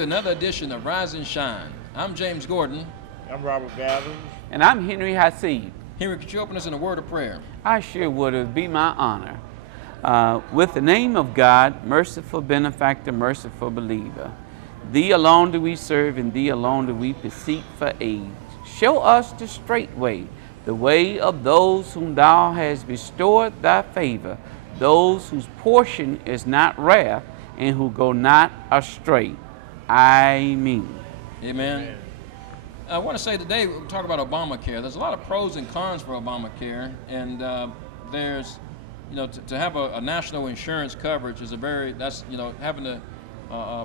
to another edition of Rise and Shine. I'm James Gordon. I'm Robert Bathers. And I'm Henry Haseeb. Henry, could you open us in a word of prayer? I sure would. It would be my honor. With the name of God, merciful benefactor, merciful believer, Thee alone do we serve, and Thee alone do we beseech for aid. Show us the straight way, the way of those whom Thou hast bestowed Thy favor, those whose portion is not wrath, and who go not astray. Amen. Amen. I want to say today we'll talk about Obamacare. There's a lot of pros and cons for Obamacare, and there's, to have a national insurance coverage is having to.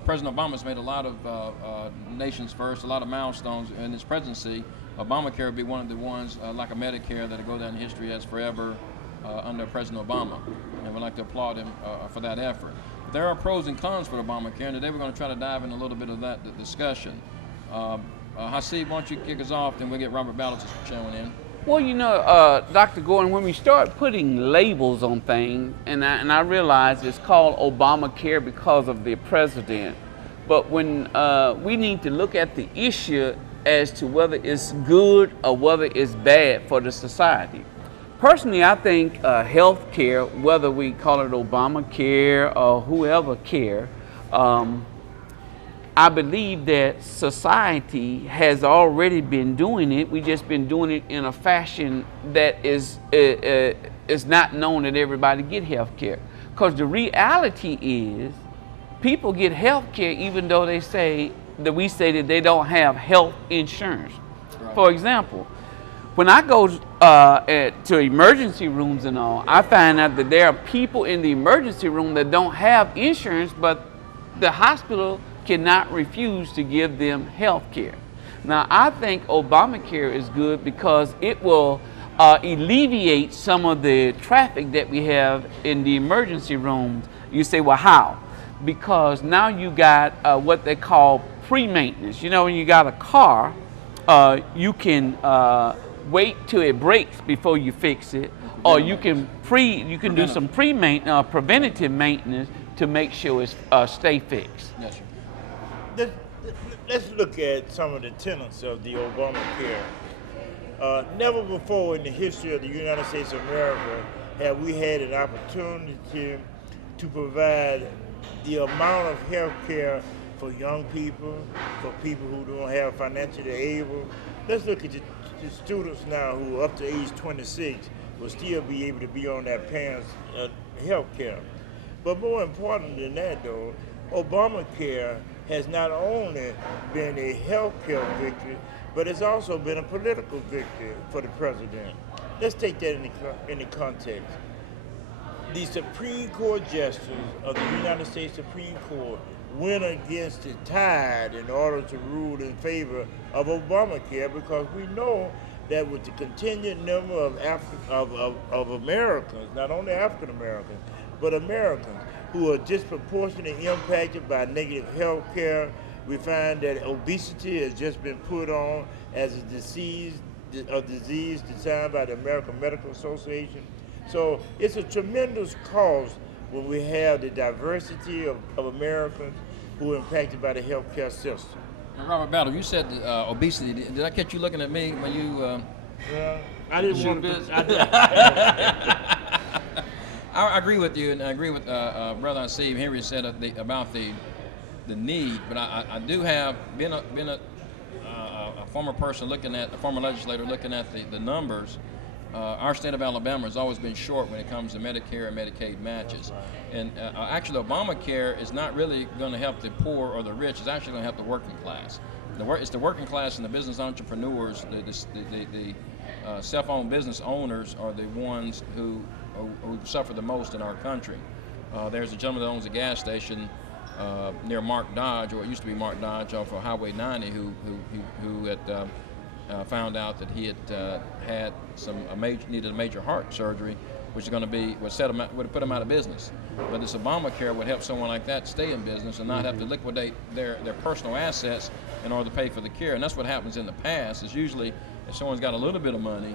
President Obama's made a lot of nations first, a lot of milestones in his presidency. Obamacare would be one of the ones, like a Medicare, that'll go down in history as forever under President Obama, and we'd like to applaud him for that effort. There are pros and cons for Obamacare, and today we're going to try to dive in a little bit of that discussion. Haseeb, why don't you kick us off, then we'll get Robert Battles showing in. Well, Dr. Gordon, when we start putting labels on things, and I realize it's called Obamacare because of the president, but when we need to look at the issue as to whether it's good or whether it's bad for the society. Personally, I think health care, whether we call it Obamacare or whoever care, I believe that society has already been doing it. We've just been doing it in a fashion that is not known that everybody get health care. Because the reality is people get health care even though we say that they don't have health insurance. Right. For example, when I go to emergency rooms and all, I find out that there are people in the emergency room that don't have insurance, but the hospital cannot refuse to give them health care. Now, I think Obamacare is good because it will alleviate some of the traffic that we have in the emergency rooms. You say, well, how? Because now you got what they call pre-maintenance. When you got a car, you can wait till it breaks before you fix it, or you can do some preventative maintenance to make sure it stay fixed. Yes, sir. Let's look at some of the tenets of the Obamacare. Never before in the history of the United States of America have we had an opportunity to provide the amount of health care for young people, for people who don't have financially able. Let's look at the students now who up to age 26 will still be able to be on their parents' health care. But more important than that, though, Obamacare has not only been a health care victory, but it's also been a political victory for the president. Let's take that in the context. The Supreme Court justices of the United States Supreme Court went against the tide in order to rule in favor of Obamacare, because we know that with the continued number of Americans, not only African Americans, but Americans, who are disproportionately impacted by negative health care. We find that obesity has just been put on as a disease designed by the American Medical Association. So it's a tremendous cause when we have the diversity of Americans who are impacted by the health care system. Now, Robert Battle, you said obesity. Did I catch you looking at me when you... Well, I didn't want to... I agree with you, and I agree with Brother Haseeb. Henry said about the need, but I do have been a former person a former legislator looking at the numbers. Our state of Alabama has always been short when it comes to Medicare and Medicaid matches, and actually Obamacare is not really going to help the poor or the rich. It's actually going to help the working class. It's the working class and the business entrepreneurs, the self-owned business owners are the ones who suffer the most in our country. There's a gentleman that owns a gas station near Mark Dodge, or it used to be Mark Dodge, off of Highway 90, who had found out that he had needed a major heart surgery, which is going to would put him out of business. But this Obamacare would help someone like that stay in business and not have to liquidate their personal assets in order to pay for the care. And that's what happens in the past. Is usually if someone's got a little bit of money,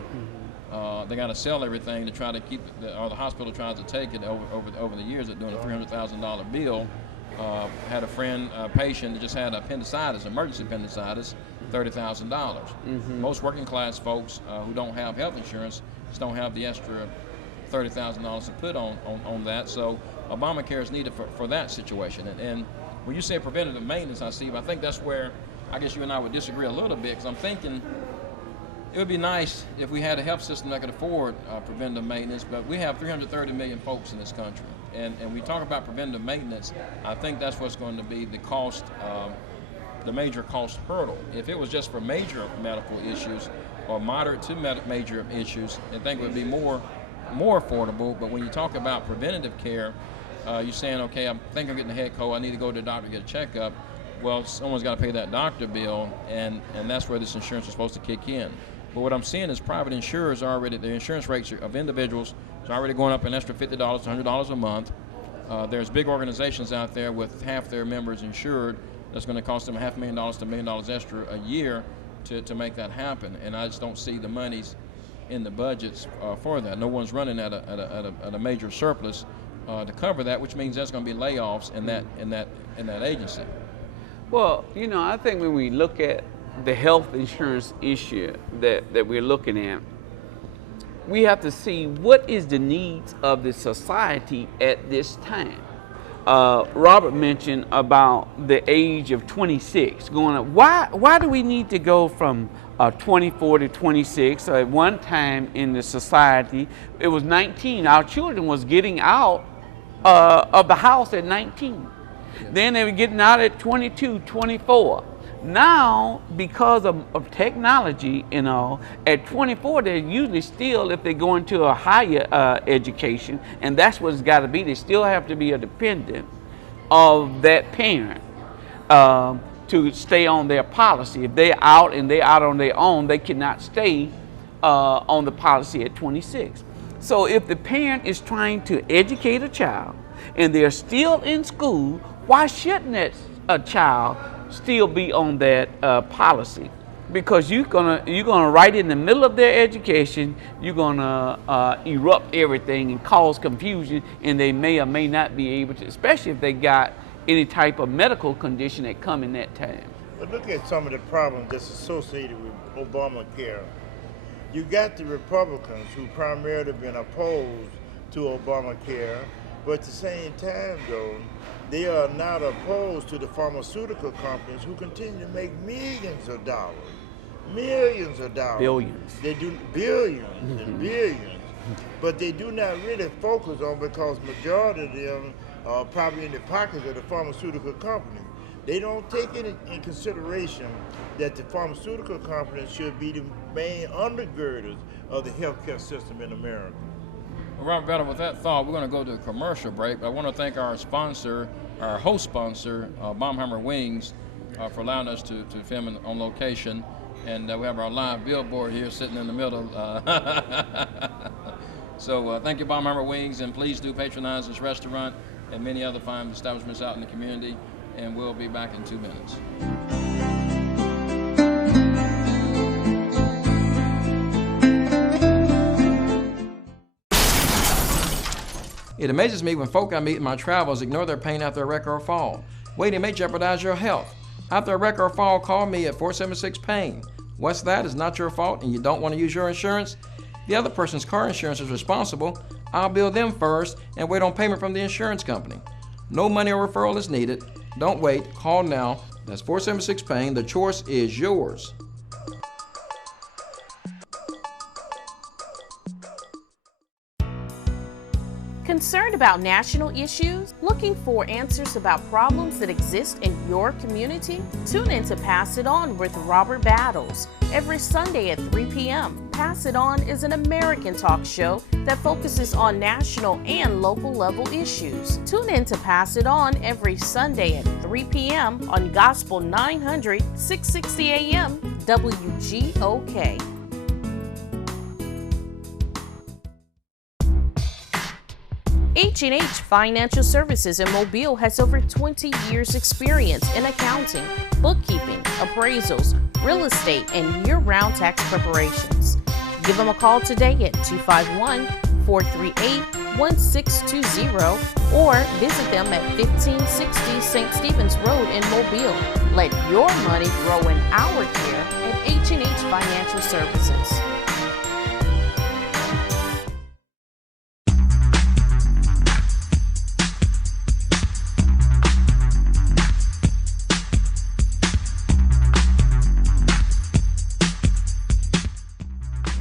they got to sell everything to try to keep or the hospital tries to take it over the years. They're doing a $300,000 bill Had a friend, patient that just had appendicitis, emergency appendicitis, $30,000. Most working class folks who don't have health insurance just don't have the extra $30,000 to put on that. So Obamacare is needed for that situation. And when you say preventative maintenance, I think that's where I guess you and I would disagree a little bit, because I'm thinking it would be nice if we had a health system that could afford preventative maintenance, but we have 330 million folks in this country. And we talk about preventative maintenance, I think that's what's going to be the cost, the major cost hurdle. If it was just for major medical issues or moderate to major issues, I think it would be more affordable. But when you talk about preventative care, you're saying, okay, I think I'm getting a head cold, I need to go to the doctor to get a checkup. Well, someone's got to pay that doctor bill, and that's where this insurance is supposed to kick in. But what I'm seeing is private insurers already, the insurance rates of individuals is already going up an extra $50 to $100 a month. There's big organizations out there with half their members insured. That's going to cost them $500,000 to $1 million extra a year to make that happen. And I just don't see the monies in the budgets for that. No one's running at a major surplus to cover that, which means there's going to be layoffs in that agency. Well, you know, I think when we look at the health insurance issue that we're looking at, we have to see what is the needs of the society at this time. Robert mentioned about the age of 26 going up. Why do we need to go from 24 to 26? At one time in the society, it was 19. Our children was getting out of the house at 19. Then they were getting out at 22, 24. Now, because of technology and all, at 24, they're usually still, if they go into a higher education, and that's what it's got to be, they still have to be a dependent of that parent to stay on their policy. If they're out and they're out on their own, they cannot stay on the policy at 26. So if the parent is trying to educate a child and they're still in school, why shouldn't a child still be on that policy? Because you're gonna right in the middle of their education, you're gonna erupt everything and cause confusion, and they may or may not be able to, especially if they got any type of medical condition that come in that time. But look at some of the problems that's associated with Obamacare. You got the Republicans who primarily been opposed to Obamacare, but at the same time, though, they are not opposed to the pharmaceutical companies who continue to make millions of dollars. Millions of dollars. Billions. They do billions and billions. But they do not really focus on, because majority of them are probably in the pockets of the pharmaceutical companies. They don't take in consideration that the pharmaceutical companies should be the main undergirders of the healthcare system in America. Well, Robert Battle, with that thought, we're going to go to a commercial break. I want to thank our sponsor, our host sponsor, Baumhammer Wings, for allowing us to film on location. And we have our live billboard here sitting in the middle. So thank you, Baumhammer Wings, and please do patronize this restaurant and many other fine establishments out in the community. And we'll be back in 2 minutes. It amazes me when folk I meet in my travels ignore their pain after a wreck or a fall. Waiting may jeopardize your health. After a wreck or a fall, call me at 476-PAIN. What's that? Is not your fault and you don't want to use your insurance? The other person's car insurance is responsible. I'll bill them first and wait on payment from the insurance company. No money or referral is needed. Don't wait. Call now. That's 476-PAIN. The choice is yours. Concerned about national issues? Looking for answers about problems that exist in your community? Tune in to Pass It On with Robert Battles every Sunday at 3 p.m. Pass It On is an American talk show that focuses on national and local level issues. Tune in to Pass It On every Sunday at 3 p.m. on Gospel 900, 660 a.m. WGOK. H&H Financial Services in Mobile has over 20 years experience in accounting, bookkeeping, appraisals, real estate, and year-round tax preparations. Give them a call today at 251-438 888-878-1620 or visit them at 1560 St. Stephen's Road in Mobile. Let your money grow in our care at H&H Financial Services.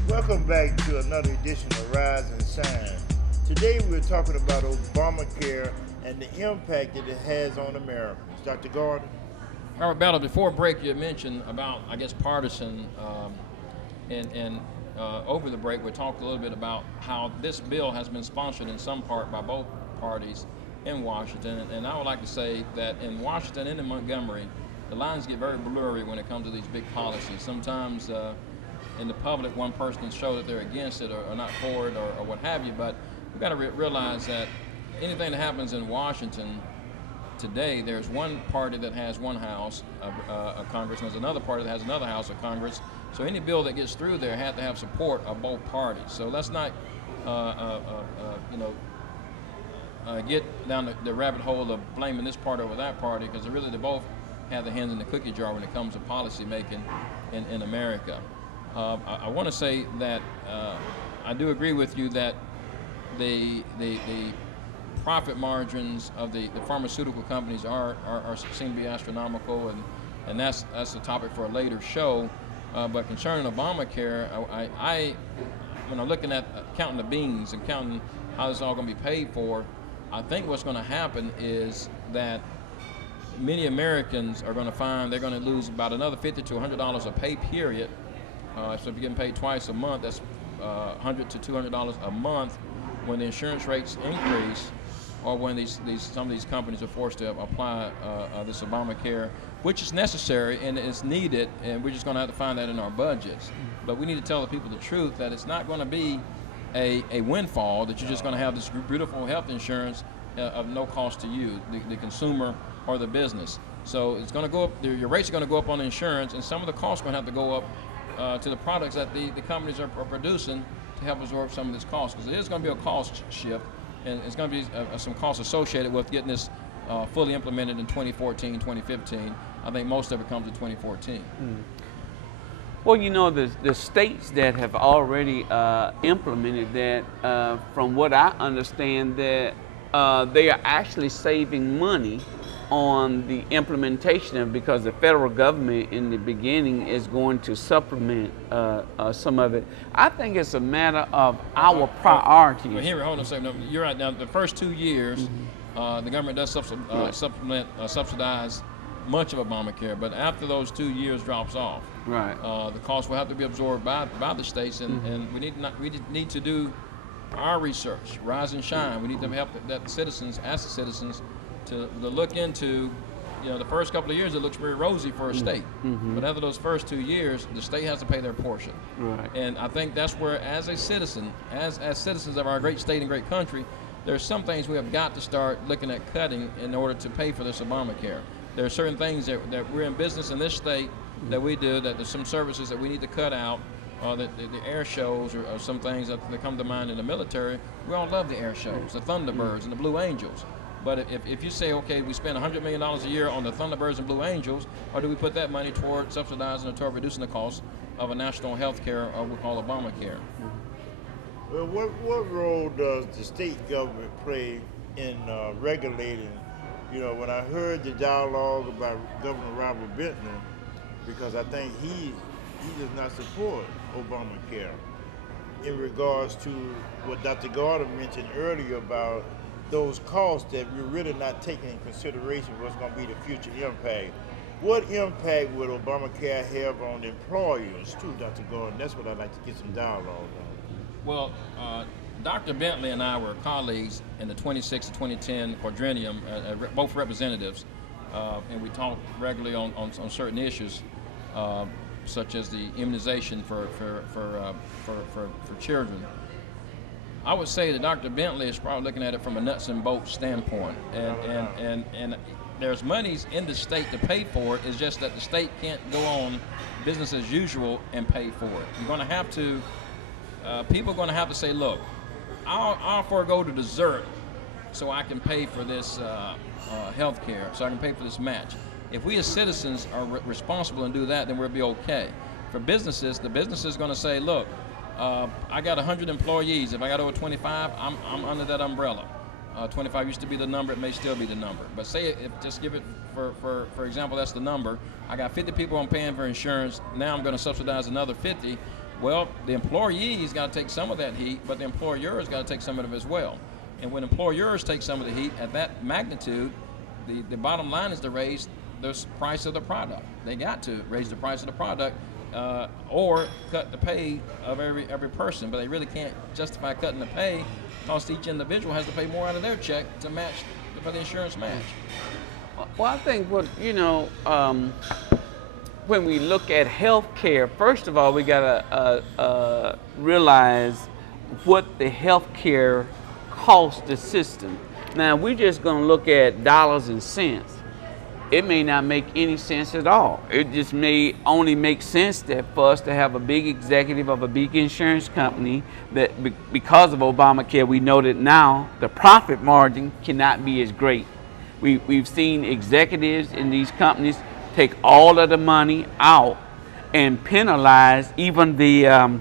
Welcome back to another edition of Rise and Shine. Today we're talking about Obamacare and the impact that it has on Americans. Dr. Gordon? Robert Battle, before break you mentioned about, I guess, partisan, and over the break we talked a little bit about how this bill has been sponsored in some part by both parties in Washington. And I would like to say that in Washington and in Montgomery, the lines get very blurry when it comes to these big policies. Sometimes in the public, one person can show that they're against it or not for it or what have you, but we've got to realize that anything that happens in Washington today, there's one party that has one house of Congress, and there's another party that has another house of Congress. So any bill that gets through there had to have support of both parties. So let's not, get down the rabbit hole of blaming this party over that party, because really they both have their hands in the cookie jar when it comes to policy making in America. I want to say that I do agree with you that the profit margins of the pharmaceutical companies seem to be astronomical, and that's a topic for a later show. But concerning Obamacare, when I'm looking at counting the beans and counting how this is all going to be paid for, I think what's going to happen is that many Americans are going to find they're going to lose about another $50 to $100 a pay period. So if you're getting paid twice a month, that's $100 to $200 a month when the insurance rates increase, or when some of these companies are forced to apply this Obamacare, which is necessary and it's needed, and we're just going to have to find that in our budgets. But we need to tell the people the truth that it's not going to be a windfall, that you're just going to have this beautiful health insurance of no cost to you, the consumer or the business. So it's going to go up, your rates are going to go up on insurance, and some of the costs are going to have to go up to the products that the companies are producing to help absorb some of this cost, because it is going to be a cost shift, and it's going to be some costs associated with getting this fully implemented in 2014, 2015. I think most of it comes in 2014. Well, you know, the states that have already implemented that, from what I understand, that they are actually saving money on the implementation of, because the federal government in the beginning is going to supplement some of it. I think it's a matter of our priorities. Well, here, hold on a second. No, you're right. Now, the first 2 years, the government does subsidize much of Obamacare, but after those 2 years drops off, right, the cost will have to be absorbed by the states, and we need to do our research, rise and shine. We need to help ask the citizens to look into, the first couple of years it looks very rosy for a state, but after those first 2 years, the state has to pay their portion. Right. And I think that's where, as a citizen, as citizens of our great state and great country, there's some things we have got to start looking at cutting in order to pay for this Obamacare. There are certain things that we're in business in this state that we do, that there's some services that we need to cut out, the air shows or some things that come to mind in the military. We all love the air shows, the Thunderbirds and the Blue Angels. But if you say, okay, we spend $100 million a year on the Thunderbirds and Blue Angels, or do we put that money toward subsidizing or toward reducing the cost of a national health care, or we call Obamacare? Well, what role does the state government play in regulating? When I heard the dialogue about Governor Robert Bentley, because I think he does not support Obamacare, in regards to what Dr. Gordon mentioned earlier about those costs that we're really not taking in consideration what's going to be the future impact. What impact would Obamacare have on employers too, Dr. Gordon? That's what I'd like to get some dialogue on. Well, Dr. Bentley and I were colleagues in the 2006 to 2010 quadrennium, both representatives, and we talked regularly on certain issues, such as the immunization for children. I would say that Dr. Bentley is probably looking at it from a nuts and bolts standpoint, and there's monies in the state to pay for it. It's just that the state can't go on business as usual and pay for it. You're going to have to, people are going to have to say, look, I'll forego the dessert so I can pay for this health care, so I can pay for this match. If we as citizens are responsible and do that, then we'll be okay. For businesses, the business is going to say, look, I got 100 employees. If I got over 25, I'm under that umbrella. 25 used to be the number. It may still be the number. But say, just give it, for example, that's the number. I got 50 people I'm paying for insurance. Now I'm going to subsidize another 50. Well, the employees got to take some of that heat, but the employers got to take some of it as well. And when employers take some of the heat at that magnitude, the bottom line is to raise the price of the product. They got to raise the price of the product or cut the pay of every person, but they really can't justify cutting the pay because each individual has to pay more out of their check to match for the insurance match. Well, I think when we look at health care, first of all, we got to realize what the health care costs the system. Now, we're just going to look at dollars and cents. It may not make any sense at all. It just may only make sense that for us to have a big executive of a big insurance company that because of Obamacare, we know that now the profit margin cannot be as great. We've seen executives in these companies take all of the money out and penalize even the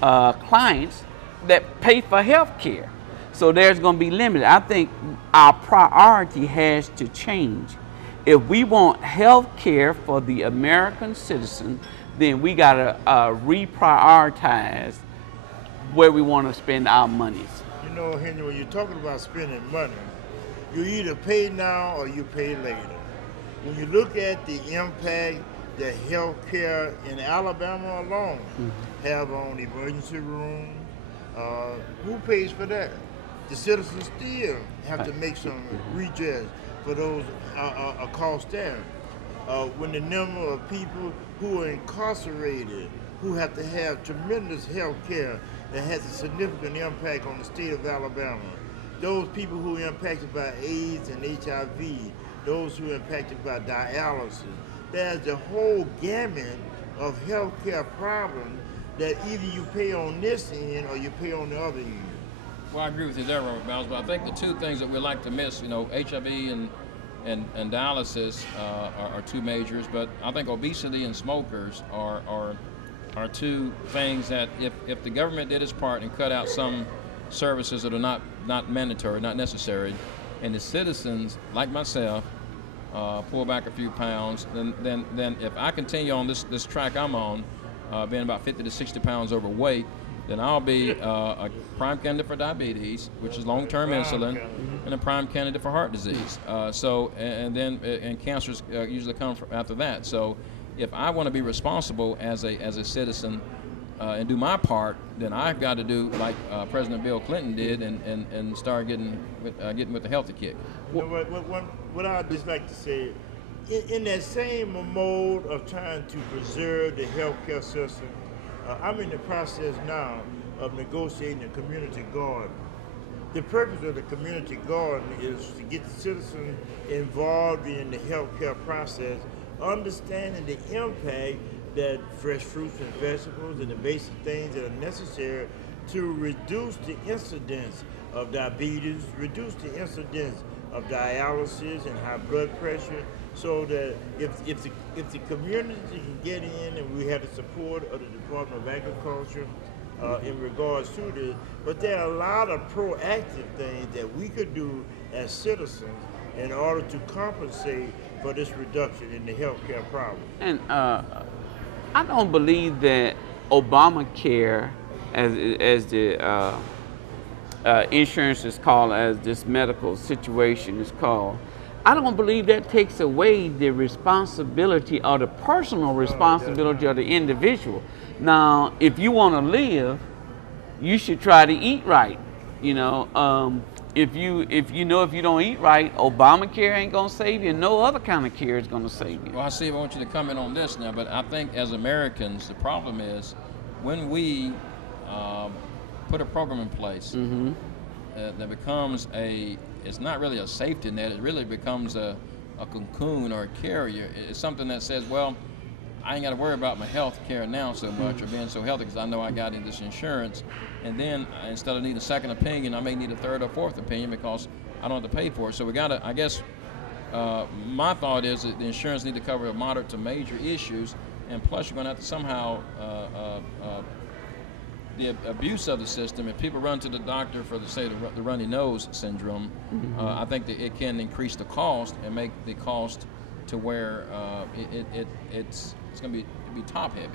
clients that pay for health care. So there's going to be limited. I think our priority has to change. If we want health care for the American citizen, then we got to reprioritize where we want to spend our monies. You know, Henry, when you're talking about spending money, you either pay now or you pay later. When you look at the impact that health care in Alabama alone have on emergency rooms, who pays for that? The citizens still have to make some redress for those costs there. When the number of people who are incarcerated, who have to have tremendous health care that has a significant impact on the state of Alabama, those people who are impacted by AIDS and HIV, those who are impacted by dialysis, there's a whole gamut of health care problems that either you pay on this end or you pay on the other end. Well, I agree with you there, Robert Bowles, but I think the two things that we like to miss, HIV and dialysis are two majors, but I think obesity and smokers are two things that if the government did its part and cut out some services that are not mandatory, not necessary, and the citizens, like myself, pull back a few pounds, then if I continue on this track I'm on, being about 50 to 60 pounds overweight, then I'll be a prime candidate for diabetes, which is long-term insulin, and a prime candidate for heart disease. And cancers usually come after that. So, if I want to be responsible as a citizen and do my part, then I've got to do like President Bill Clinton did and start getting with the healthy kick. You know what I'd just like to say, in that same mode of trying to preserve the healthcare system, I'm in the process now of negotiating a community garden. The purpose of the community garden is to get the citizens involved in the healthcare process, understanding the impact that fresh fruits and vegetables and the basic things that are necessary to reduce the incidence of diabetes, reduce the incidence of dialysis and high blood pressure, so that if the community can get in and we have the support of the Department of Agriculture in regards to this, but there are a lot of proactive things that we could do as citizens in order to compensate for this reduction in the healthcare problem. And I don't believe that Obamacare, as the insurance is called, as this medical situation is called, I don't believe that takes away the responsibility or the personal responsibility of the individual. Now, if you want to live, you should try to eat right. If you don't eat right, Obamacare ain't gonna save you, and no other kind of care is gonna save you. Well, I want you to comment on this now, but I think as Americans, the problem is when we put a program in place that becomes it's not really a safety net, it really becomes a cocoon or a carrier. It's something that says, well, I ain't got to worry about my health care now so much or being so healthy because I know I got in this insurance. And then instead of needing a second opinion, I may need a third or fourth opinion because I don't have to pay for it. So we got to, I guess, my thought is that the insurance need to cover moderate to major issues, and plus you're going to have to somehow the abuse of the system. If people run to the doctor for the runny nose syndrome, I think that it can increase the cost and make the cost to where it's going to be top heavy.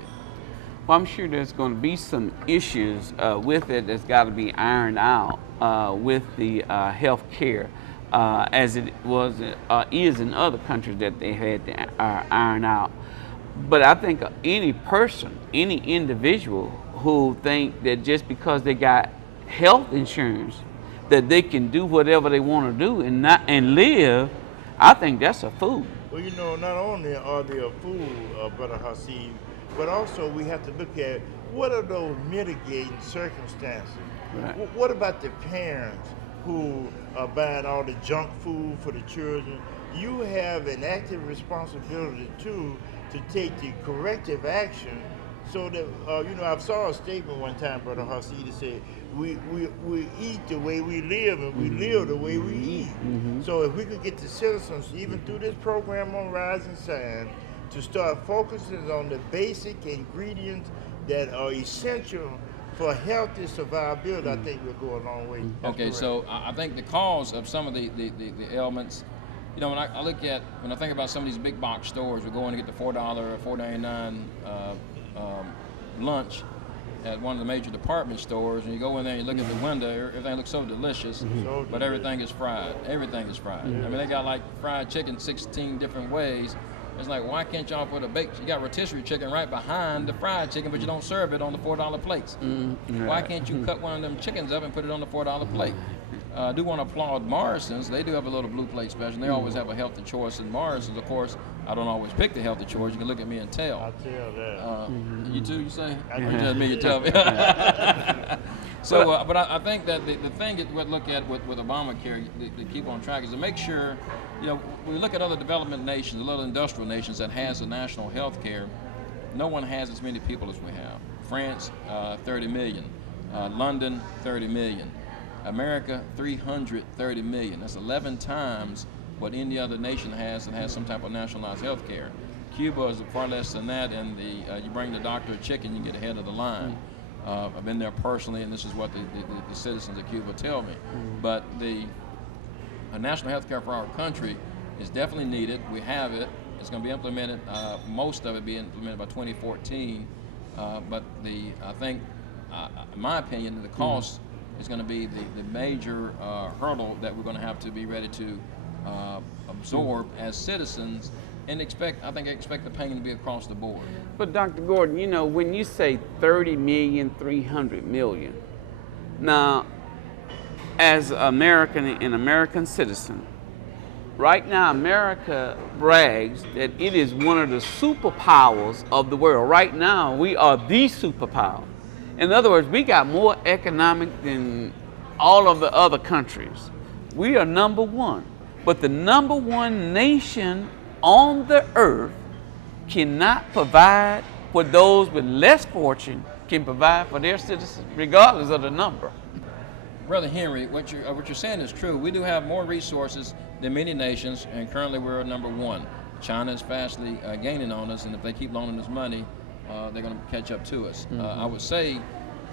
Well, I'm sure there's going to be some issues with it that's got to be ironed out with the health care, as it was is in other countries that they had to iron out. But I think any person, any individual who think that just because they got health insurance that they can do whatever they want to do and live, I think that's a fool. Well, you know, not only are they a fool, Brother Hasib, but also we have to look at what are those mitigating circumstances. Right. What about the parents who are buying all the junk food for the children? You have an active responsibility too to take the corrective action so that, you know, I saw a statement one time, Brother Hasib, that said, we eat the way we live and we live the way we eat. So if we could get the citizens, even through this program on Rising Sun, to start focusing on the basic ingredients that are essential for healthy survivability, I think we'll go a long way. That's Okay, correct. so I think the cause of some of the ailments, you know, when I think about some of these big box stores, we're going to get the $4 or $4.99 lunch at one of the major department stores, and you go in there and you look at the window, everything looks so delicious, but everything is fried. Everything is fried. I mean, they got like fried chicken 16 different ways. It's like, why can't y'all put a baked? You got rotisserie chicken right behind the fried chicken, but you don't serve it on the $4 plates. Why can't you cut one of them chickens up and put it on the $4 plate? I do want to applaud Morrison's. They do have a little blue plate special. They always have a healthy choice in Morrison's. Of course, I don't always pick the healthy choice. You can look at me and tell. I tell that. You too, you say? I Or do. just me, you tell me. So, but I think that the thing that we look at with Obamacare, to keep on track, is to make sure, you know, we look at other development nations, other industrial nations that has a national health care. No one has as many people as we have. France, 30 million. London, 30 million. America, 330 million. That's 11 times what any other nation has that has some type of nationalized health care. Cuba is far less than that, and you bring the doctor a chicken, you get ahead of the line. I've been there personally, and this is what the citizens of Cuba tell me. But a national health care for our country is definitely needed. We have it. It's going to be implemented, most of it being implemented by 2014. But I think, in my opinion, the cost is going to be the major hurdle that we're going to have to be ready to absorb as citizens, and expect the pain to be across the board. But Dr. Gordon, you know, when you say 30 million, 300 million, now, as an American citizen, right now America brags that it is one of the superpowers of the world. Right now, we are the superpower. In other words, we got more economic than all of the other countries. We are number one. But the number one nation on the earth cannot provide what those with less fortune can provide for their citizens, regardless of the number. Brother Henry, what you're saying is true. We do have more resources than many nations, and currently we're number one. China is fastly gaining on us, and if they keep loaning us money, they're going to catch up to us. I would say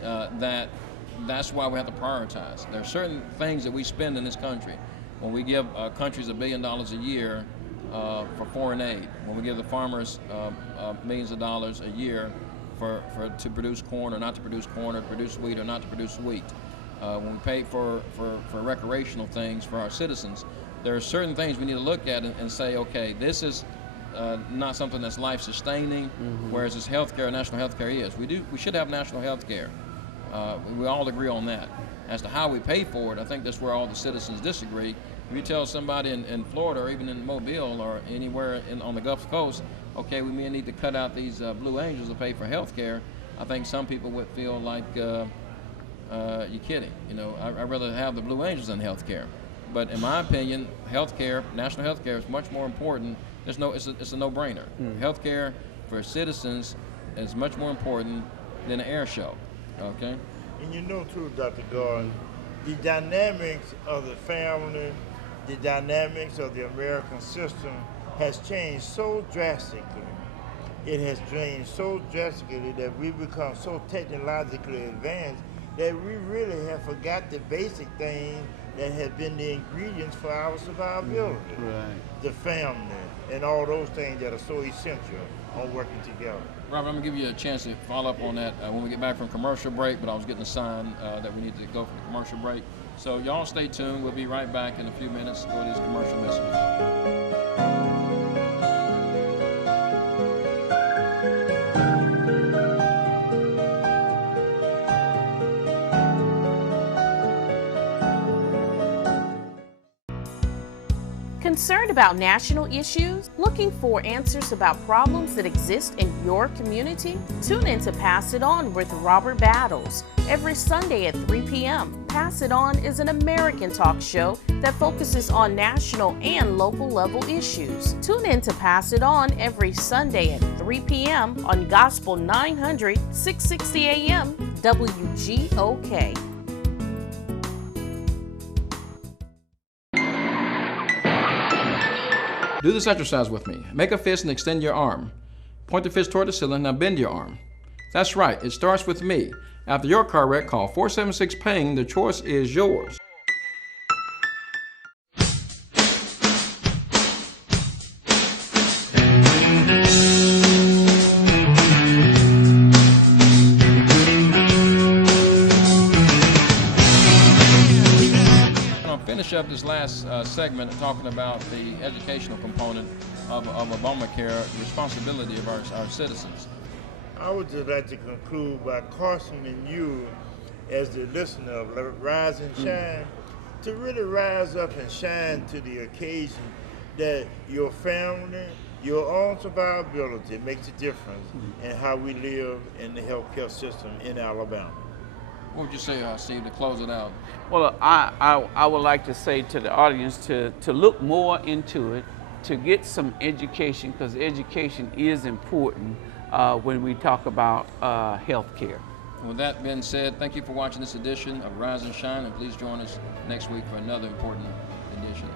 that's why we have to prioritize. There are certain things that we spend in this country. When we give countries $1 billion a year for foreign aid, when we give the farmers millions of dollars a year to produce corn or not to produce corn, or to produce wheat or not to produce wheat, when we pay for recreational things for our citizens, there are certain things we need to look at and say, okay, this is not something that's life-sustaining, whereas this healthcare, national healthcare is. We should have national healthcare. We all agree on that. As to how we pay for it, I think that's where all the citizens disagree. If you tell somebody in Florida or even in Mobile or anywhere on the Gulf Coast, okay, we may need to cut out these Blue Angels to pay for healthcare, I think some people would feel like you're kidding. You know, I'd rather have the Blue Angels than healthcare. But in my opinion, healthcare, national healthcare, is much more important. It's a no-brainer. Healthcare for citizens is much more important than an air show. Okay. And you know too, Dr. Gordon, the dynamics of the family, the dynamics of the American system has changed so drastically. It has changed so drastically that we've become so technologically advanced that we really have forgot the basic things that have been the ingredients for our survivability. Right. The family and all those things that are so essential on working together. Robert, I'm gonna give you a chance to follow up on that when we get back from commercial break, but I was getting a sign that we need to go for the commercial break. So y'all stay tuned. We'll be right back in a few minutes for these commercial messages. Concerned about national issues? Looking for answers about problems that exist in your community? Tune in to Pass It On with Robert Battles every Sunday at 3 p.m. Pass It On is an American talk show that focuses on national and local level issues. Tune in to Pass It On every Sunday at 3 p.m. on Gospel 900, 660 a.m. WGOK. Do this exercise with me. Make a fist and extend your arm. Point the fist toward the ceiling, now bend your arm. That's right, it starts with me. After your car wreck, call 476-PAIN. The choice is yours. Finish up this last segment talking about the educational component of Obamacare, the responsibility of our citizens. I would just like to conclude by cautioning you as the listener of Rise and Shine to really rise up and shine to the occasion that your family, your own survivability makes a difference in how we live in the healthcare system in Alabama. What would you say, Steve, to close it out? Well, I would like to say to the audience to look more into it, to get some education, because education is important when we talk about health care. With that being said, thank you for watching this edition of Rise and Shine, and please join us next week for another important edition.